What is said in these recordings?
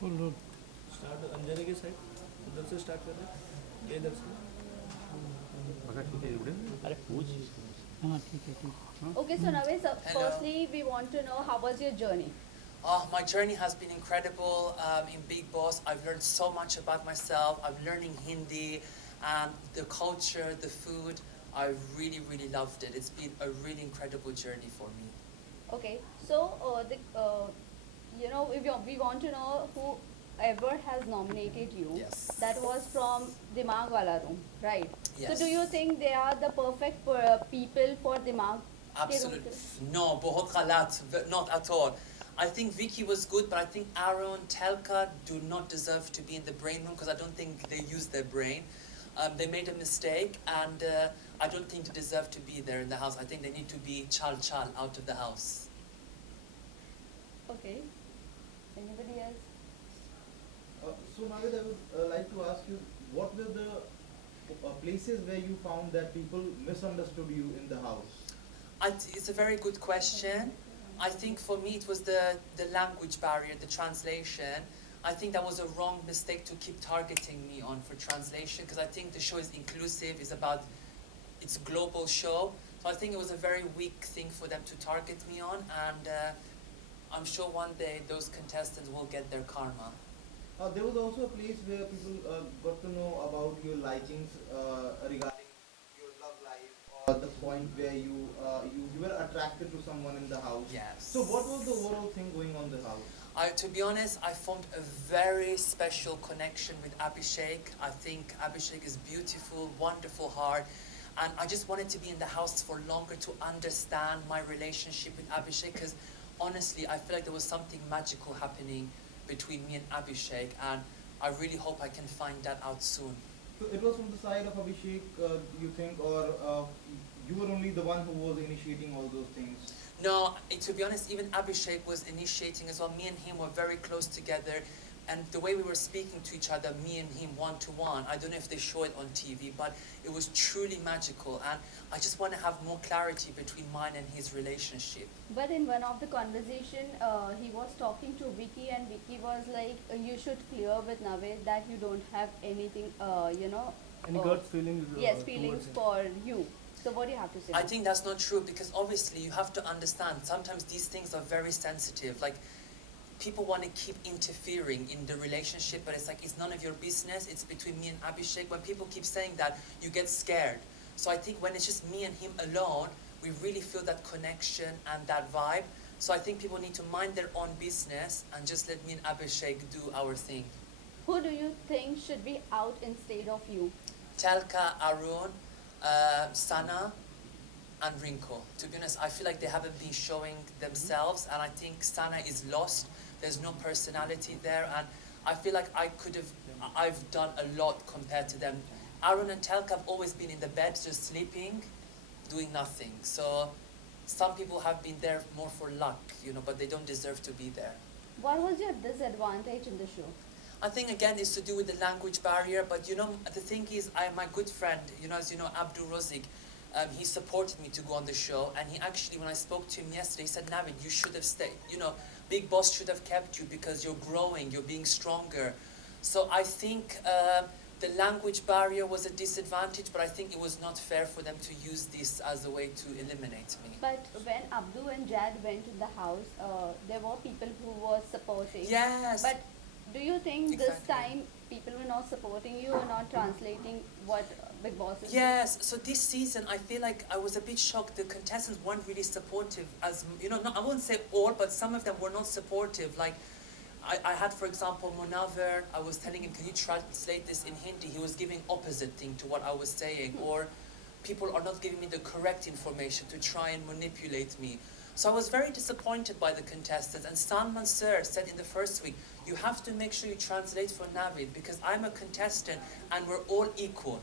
Start Anjani के side उधर से स्टार्ट कर रहे हैं, ये इधर से। बघा ठीक आहे एवढे. अरे पूछ। हाँ ठीक है ठीक है. Okay, so Navid, so Hello. firstly, we want to know how was your journey? Oh, my journey has been incredible in Big Boss. I've learned so much about myself. I'm learning Hindi and the culture, the food. I really, really loved it. It's been a really incredible journey for me. Okay, so we want to know whoever has nominated you. Yes. That was from Dimag Wala Room, right? Yes. So do you think they are the perfect people for Dimag? Absolutely. No, बहुत गलत. Not at all. I think Vicky was good, but I think Aaron, Telka do not deserve to be in the brain room because I don't think they used their brain. They made a mistake, and I don't think they deserve to be there in the house. I think they need to be chal out of the house. Okay. Anybody else? So Navid, I would like to ask you, what were the places where you found that people misunderstood you in the house? It's a very good question. I think for me it was the language barrier, the translation. I think that was a wrong mistake to keep targeting me on for translation because I think the show is inclusive, it's a global show. So I think it was a very weak thing for them to target me on, and I'm sure one day those contestants will get their karma. There was also a place where people got to know about your likings regarding your love life, or the point where you were attracted to someone in the house. Yes. So what was the overall thing going on in the house? To be honest, I formed a very special connection with Abhishek. I think Abhishek is beautiful, wonderful heart, and I just wanted to be in the house for longer to understand my relationship with Abhishek because honestly, I feel like there was something magical happening between me and Abhishek, and I really hope I can find that out soon. So it was from the side of Abhishek, you think, or you were only the one who was initiating all those things? No, to be honest, even Abhishek was initiating as well. Me and him were very close together, and the way we were speaking to each other, me and him one-to-one, I don't know if they show it on TV, but it was truly magical, and I just want to have more clarity between mine and his relationship. But in one of the conversation, he was talking to Vicky, and Vicky was like, "You should clear with Navid that you don't have anything, Any gut feelings? yes, feelings for you." So what do you have to say? I think that's not true because obviously you have to understand sometimes these things are very sensitive. Like people want to keep interfering in the relationship, but it's like it's none of your business. It's between me and Abhishek. When people keep saying that, you get scared. So I think when it's just me and him alone, we really feel that connection and that vibe. So I think people need to mind their own business and just let me and Abhishek do our thing. Who do you think should be out instead of you? Telka, Arun, Sana, and Rinko. To be honest, I feel like they haven't been showing themselves, and I think Sana is lost. There's no personality there, and I feel like I've done a lot compared to them. Arun and Telka have always been in the bed, just sleeping, doing nothing. So some people have been there more for luck, but they don't deserve to be there. What was your disadvantage in the show? I think again it's to do with the language barrier, but the thing is, my good friend, as you know, Abdul Razik, he supported me to go on the show, and he actually, when I spoke to him yesterday, he said, Navid, you should have stayed. Big Boss should have kept you because you're growing, you're being stronger. So I think the language barrier was a disadvantage, but I think it was not fair for them to use this as a way to eliminate me. But when Abdu and Jad went to the house, there were people who were supporting. Yes. But do you think this Exactly. time people were not supporting you or not translating what Big Boss is? Yes, so this season I feel like I was a bit shocked. The contestants weren't really supportive, as I won't say all, but some of them were not supportive. Like I had, for example, Munaver. I was telling him, can you translate this in Hindi? He was giving opposite thing to what I was saying. Or people are not giving me the correct information to try and manipulate me. So I was very disappointed by the contestants. And Salman Sir said in the first week, you have to make sure you translate for Navid because I'm a contestant and we're all equal.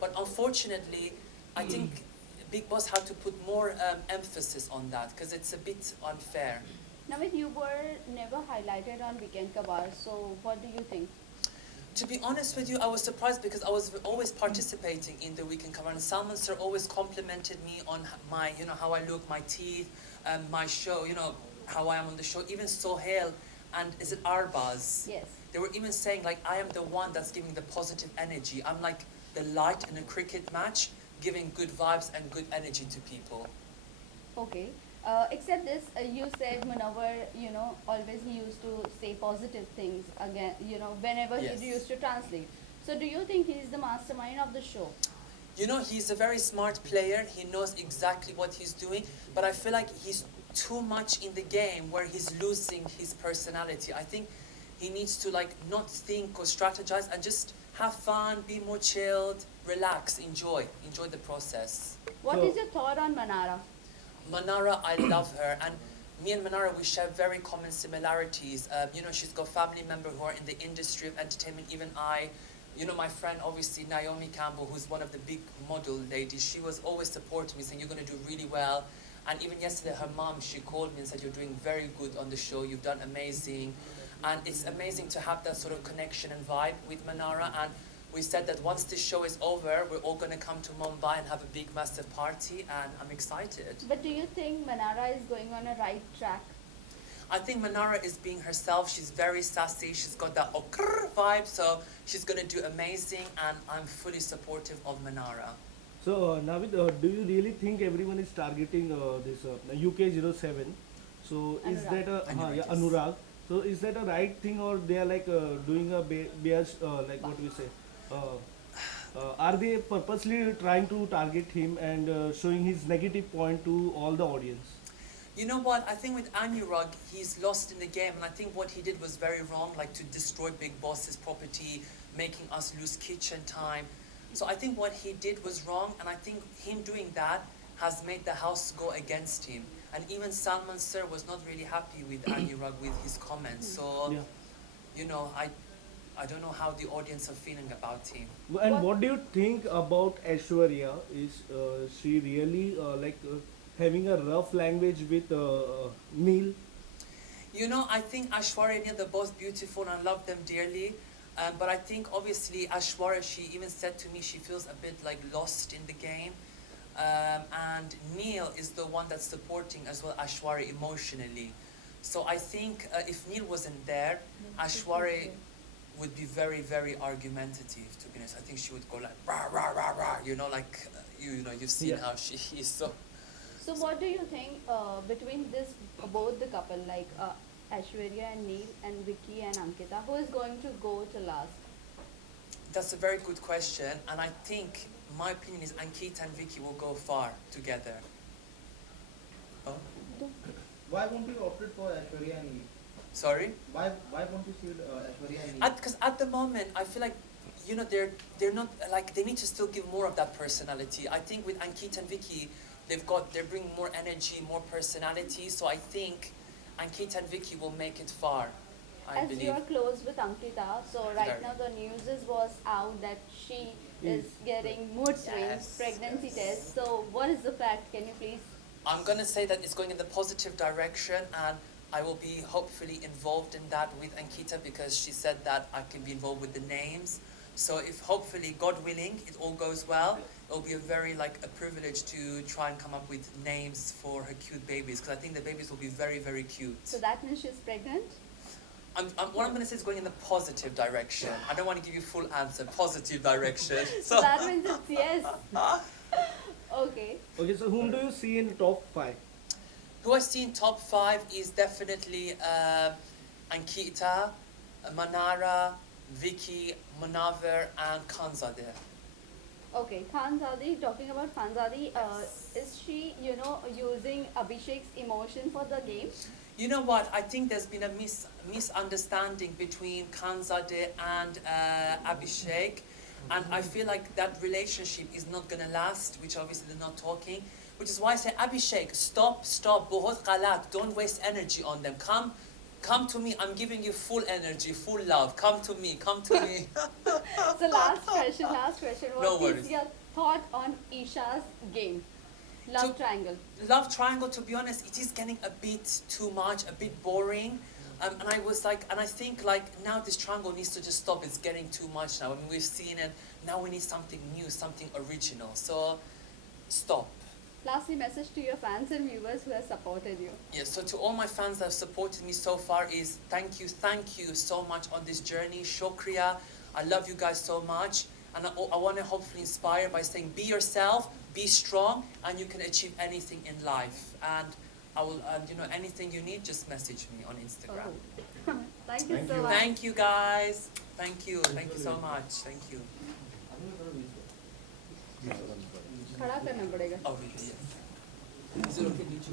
But unfortunately, I think Big Boss had to put more emphasis on that because it's a bit unfair. Navid, you were never highlighted on Weekend Kabar, so what do you think? To be honest with you, I was surprised because I was always participating in the Weekend Cover, and Salman Sir always complimented me on my, how I look, my teeth, my show, how I am on the show. Even Sohail and is it Arbaz? Yes. They were even saying like, I am the one that's giving the positive energy. I'm like the light in a cricket match, giving good vibes and good energy to people. Okay. Except this, you said Munawar, always he used to say positive things again, whenever Yes. he used to translate. So do you think he is the mastermind of the show? You know, he's a very smart player. He knows exactly what he's doing, but I feel like he's too much in the game where he's losing his personality. I think he needs to like not think or strategize and just have fun, be more chilled, relax, enjoy the process. What So- is your thought on Manara? Manara, I love her, and me and Manara, we share very common similarities. She's got family members who are in the industry of entertainment. Even I, my friend, obviously Naomi Campbell, who's one of the big model ladies, she was always supporting me, saying you're going to do really well. And even yesterday, her mom, she called me and said you're doing very good on the show. You've done amazing, and it's amazing to have that sort of connection and vibe with Manara. And we said that once this show is over, we're all going to come to Mumbai and have a big, massive party, and I'm excited. But do you think Manara is going on a right track? I think Manara is being herself. She's very sassy. She's got that okr vibe, so she's going to do amazing, and I'm fully supportive of Manara. So, Navid, do you really think everyone is targeting this UK07? So, is Anurag. that a Anurag, yes. Anurag? So, is that a right thing, or they are like doing a bias, like what we say? Are they purposely trying to target him and showing his negative point to all the audience? You know what? I think with Anurag, he's lost in the game, and I think what he did was very wrong, like to destroy Big Boss's property, making us lose kitchen time. So I think what he did was wrong, and I think him doing that has made the house go against him. And even Salman Sir was not really happy with Anurag with his comments. So, Yeah. I don't know how the audience are feeling about him. And what do you think about Aishwarya? Is she really having a rough language with Neil? I think Aishwarya and Neil, they're both beautiful and I love them dearly. But I think obviously Aishwarya, she even said to me she feels a bit like lost in the game. And Neil is the one that's supporting as well Aishwarya emotionally. So I think if Neil wasn't there, Aishwarya would be very, very argumentative, to be honest. I think she would go like, rah, rah, rah, rah, you've seen Yeah. how she is. So what do you think between both the couple, like Aishwarya and Neil and Vicky and Ankita, who is going to go to last? That's a very good question, and I think my opinion is Ankita and Vicky will go far together. Oh, Why won't you opt for Aishwarya and Neil? sorry? Why won't you see Aishwarya and Neil? Because at the moment, I feel like, they're not, like, they need to still give more of that personality. I think with Ankita and Vicky, they're bringing more energy, more personality, so I think Ankita and Vicky will make it far, I As believe. you are close with Ankita, so right Very. now the news was out that she is getting mood swings, Yes, pregnancy yes. test. So what is the fact? Can you please? I'm going to say that it's going in the positive direction, and I will be hopefully involved in that with Ankita because she said that I can be involved with the names. So if hopefully, God willing, it all goes well, it'll be a very a privilege to try and come up with names for her cute babies because I think the babies will be very, very cute. So that means she's pregnant. What I'm going to say is going in the positive direction. I don't want to give you full answer. Positive direction. So that means it's yes. Okay. Okay, so whom do you see in top 5? Who I see in top 5 is definitely Ankita, Manara, Vicky, Munawar, and Khanzadeh. Okay, Khanzadi, talking about Khanzadi, is she, using Abhishek's emotion for the game? You know what? I think there's been a misunderstanding between Khanzadeh and Abhishek, and I feel like that relationship is not going to last, which obviously they're not talking, which is why I say, Abhishek, stop, bahut galat, don't waste energy on them. Come to me, I'm giving you full energy, full love. Come to me. So last question. No What is worries. your thought on Isha's game? Love So- triangle. Love triangle, to be honest, it is getting a bit too much, a bit boring. And I think now this triangle needs to just stop. It's getting too much now. I mean, we've seen it. Now we need something new, something original. So, stop. Lastly, message to your fans and viewers who have supported you. Yeah, so to all my fans that have supported me so far is thank you so much on this journey. Shukriya. I love you guys so much. And I want to hopefully inspire by saying be yourself, be strong, and you can achieve anything in life. And I will, anything you need, just message me on Instagram. Oh. Thank you Thank so you. much. Thank you guys. Thank you so much. Thank you. खड़ा करना पड़ेगा. Oh, really? Yeah. Is it okay, Nichu?